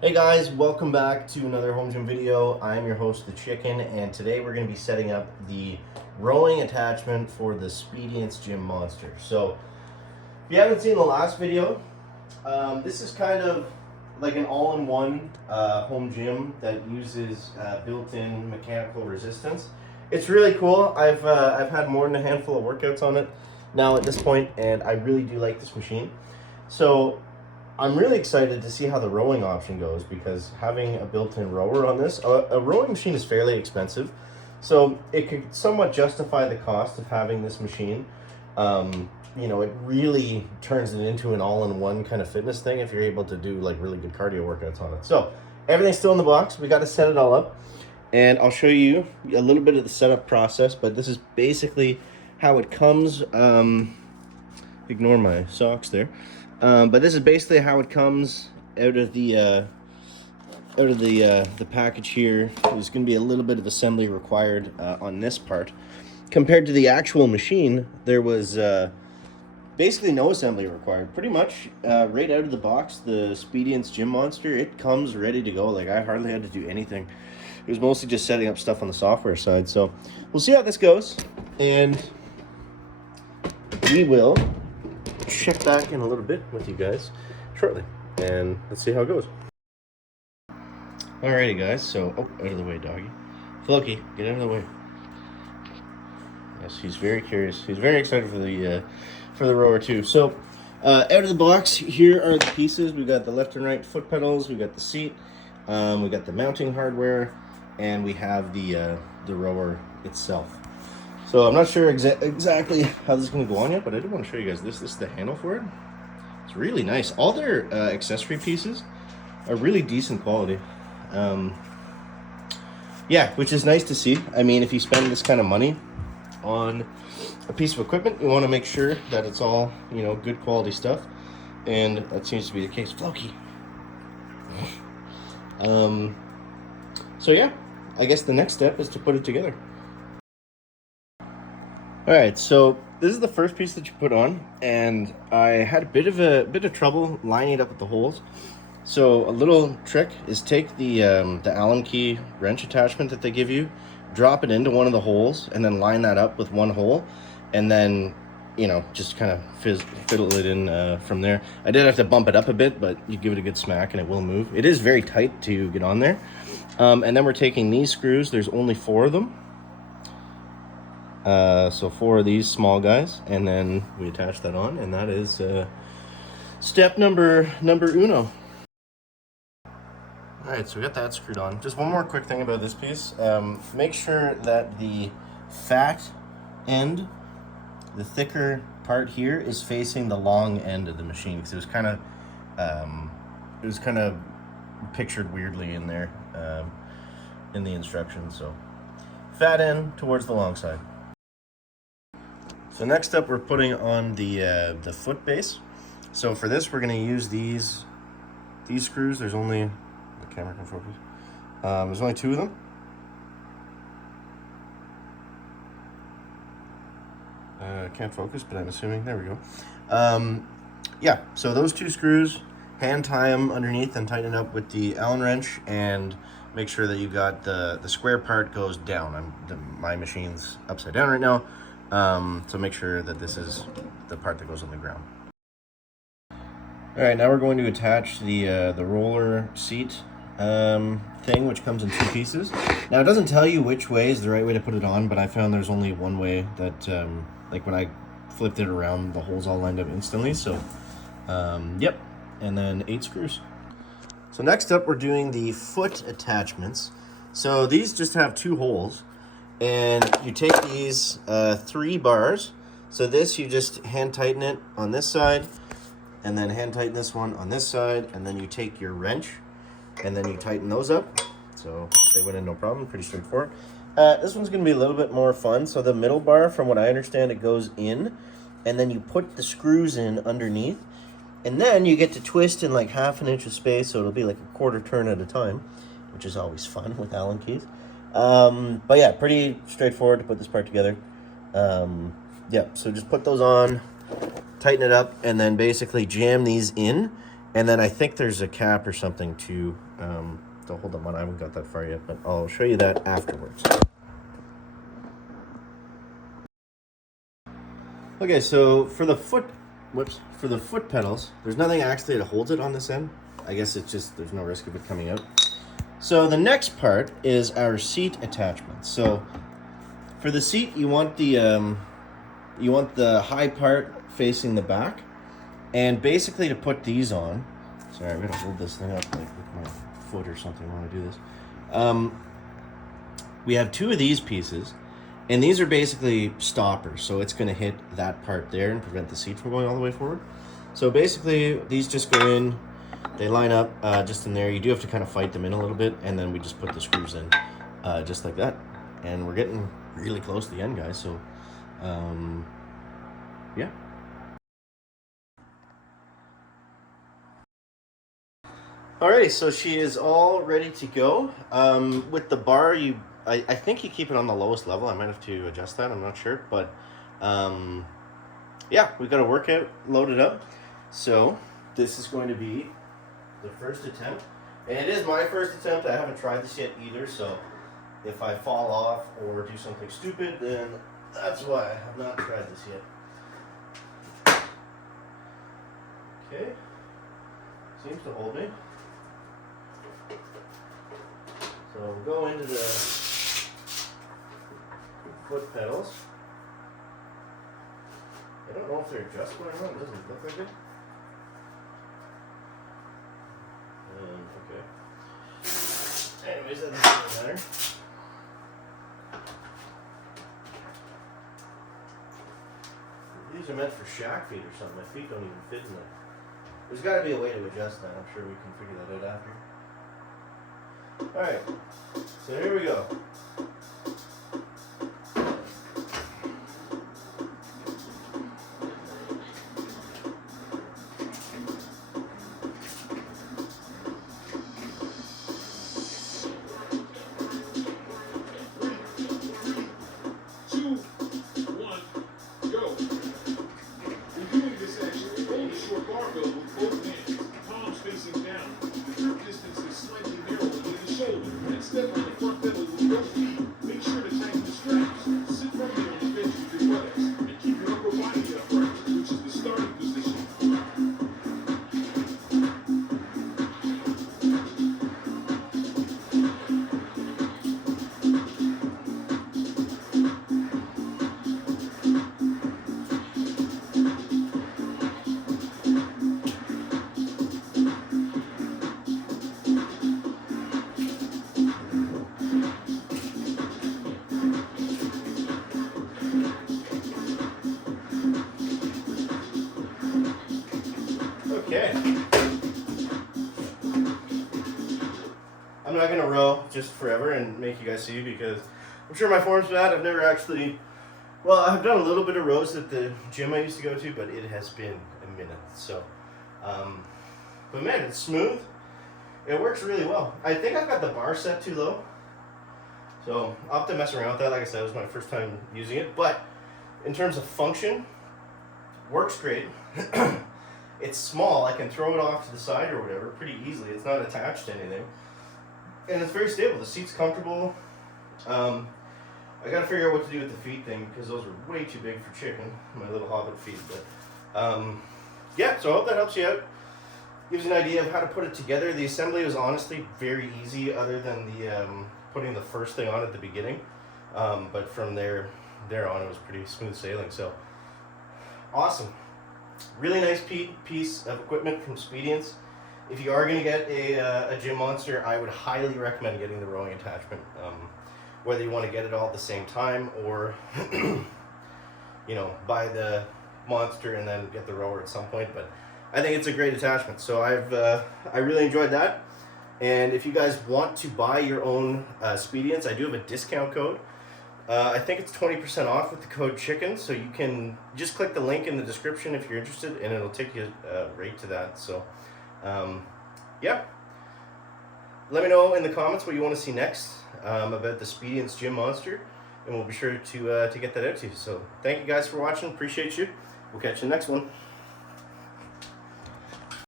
Hey guys, welcome back to another home gym video. I'm your host, The Chicken, and today we're going to be setting up the rowing attachment for the Speediance Gym Monster. So, if you haven't seen the last video, this is kind of like an all-in-one home gym that uses built-in mechanical resistance. It's really cool. I've had more than a handful of workouts on it now at this point, and I really do like this machine. So, I'm really excited to see how the rowing option goes because having a built-in rower on this, a rowing machine is fairly expensive. So it could somewhat justify the cost of having this machine. It really turns it into an all-in-one kind of fitness thing if you're able to do like really good cardio workouts on it. So everything's still in the box. We got to set it all up. And I'll show you a little bit of the setup process, but this is basically how it comes. Ignore my socks there. But this is basically how it comes out of the package here. There's going to be a little bit of assembly required on this part. Compared to the actual machine, there was basically no assembly required. Pretty much right out of the box, the Speediance Gym Monster, it comes ready to go. Like I hardly had to do anything. It was mostly just setting up stuff on the software side. So we'll see how this goes, and we will check back in a little bit with you guys shortly, and let's see how it goes. Alrighty guys, so out of the way, doggy. Floki, get out of the way. Yes, he's very curious. He's very excited for the rower too. So out of the box, here are the pieces. We got the left and right foot pedals, we got the seat, we got the mounting hardware, and we have the rower itself. So I'm not sure exactly how this is going to go on yet, but I do want to show you guys this. This is the handle for it. It's really nice. All their accessory pieces are really decent quality. Yeah, which is nice to see. I mean, if you spend this kind of money on a piece of equipment, you want to make sure that it's all, good quality stuff. And that seems to be the case. Floki. So yeah, I guess the next step is to put it together. All right, so this is the first piece that you put on, and I had a bit of trouble lining it up with the holes. So a little trick is take the Allen key wrench attachment that they give you, drop it into one of the holes, and then line that up with one hole, and then just kind of fiddle it in from there. I did have to bump it up a bit, but you give it a good smack and it will move. It is very tight to get on there. And then we're taking these screws. There's only 4 of them. So 4 of these small guys, and then we attach that on, and that is step number uno. All right, so we got that screwed on. Just one more quick thing about this piece. Make sure that the fat end, the thicker part here, is facing the long end of the machine, because it was kind of pictured weirdly in there in the instructions. So fat end towards the long side. So next up, we're putting on the foot base. So for this, we're going to use these screws. There's only, the camera can focus. There's only 2 of them. Can't focus, but I'm assuming, there we go. Yeah, so those 2 screws, hand tie them underneath and tighten up with the Allen wrench, and make sure that you got the square part goes down. My machine's upside down right now. So make sure that this is the part that goes on the ground. All right, now we're going to attach the roller seat thing, which comes in 2 pieces. Now it doesn't tell you which way is the right way to put it on, but I found there's only one way that, like when I flipped it around, the holes all lined up instantly. So, yep, and then 8 screws. So next up, we're doing the foot attachments. So these just have 2 holes. And you take these 3 bars. So this, you just hand tighten it on this side, and then hand tighten this one on this side, and then you take your wrench, and then you tighten those up. So they went in no problem, pretty straightforward. This one's gonna be a little bit more fun. So the middle bar, from what I understand, it goes in, and then you put the screws in underneath, and then you get to twist in like 1/2 inch of space, so it'll be like a 1/4 turn at a time, which is always fun with Allen keys. But yeah, pretty straightforward to put this part together. Yeah, so just put those on, tighten it up, and then basically jam these in, and then I think there's a cap or something to Don't hold them on, I haven't got that far yet, but I'll show you that afterwards. Okay, so for the foot pedals, there's nothing actually that holds it on this end. I guess it's just, there's no risk of it coming out. So the next part is our seat attachment. So for the seat, you want the high part facing the back, and basically to put these on, sorry, I'm gonna hold this thing up like with my foot or something when I do this. We have two of these pieces, and these are basically stoppers, so it's gonna hit that part there and prevent the seat from going all the way forward. So basically, these just go in, they line up just in there. You do have to kind of fight them in a little bit, and then we just put the screws in just like that. And we're getting really close to the end, guys, so yeah. Alrighty, so she is all ready to go. With the bar, I think you keep it on the lowest level. I might have to adjust that, I'm not sure. But yeah, we've got a workout loaded up. So this is going to be the first attempt. And it is my first attempt. I haven't tried this yet either. So if I fall off or do something stupid, then that's why I have not tried this yet. Okay. Seems to hold me. So we'll go into the foot pedals. I don't know if they're adjustable or not. It doesn't look like it. Okay. Anyways, that doesn't matter. These are meant for shack feet or something. My feet don't even fit in there. There's got to be a way to adjust that. I'm sure we can figure that out after. Alright, so here we go. Step on the front pedal with your feet. Make sure to tighten the straps. Sit firmly on the bench with your buttocks and keep your upper body upright, which is the starting position. Okay. I'm not going to row just forever and make you guys see because I'm sure my form's bad. I've never actually, well, I've done a little bit of rows at the gym I used to go to, but it has been a minute. So, but man, it's smooth. It works really well. I think I've got the bar set too low. So I'll have to mess around with that. Like I said, it was my first time using it. But in terms of function, works great. It's small. I can throw it off to the side or whatever pretty easily. It's not attached to anything. And it's very stable. The seat's comfortable. I got to figure out what to do with the feet thing because those are way too big for chicken, my little hobbit feet. But yeah, so I hope that helps you out. Gives you an idea of how to put it together. The assembly was honestly very easy other than the putting the first thing on at the beginning. But from there on, it was pretty smooth sailing. So awesome. Really nice piece of equipment from Speediance. If you are going to get a Gym Monster, I would highly recommend getting the rowing attachment. Whether you want to get it all at the same time or, you know, buy the Monster and then get the rower at some point. But I think it's a great attachment. So I really enjoyed that. And if you guys want to buy your own Speediance, I do have a discount code. I think it's 20% off with the code CHICKEN, so you can just click the link in the description if you're interested, and it'll take you right to that. So, yeah. Let me know in the comments what you want to see next about the Speediance Gym Monster, and we'll be sure to get that out to you. So, thank you guys for watching. Appreciate you. We'll catch you in the next one.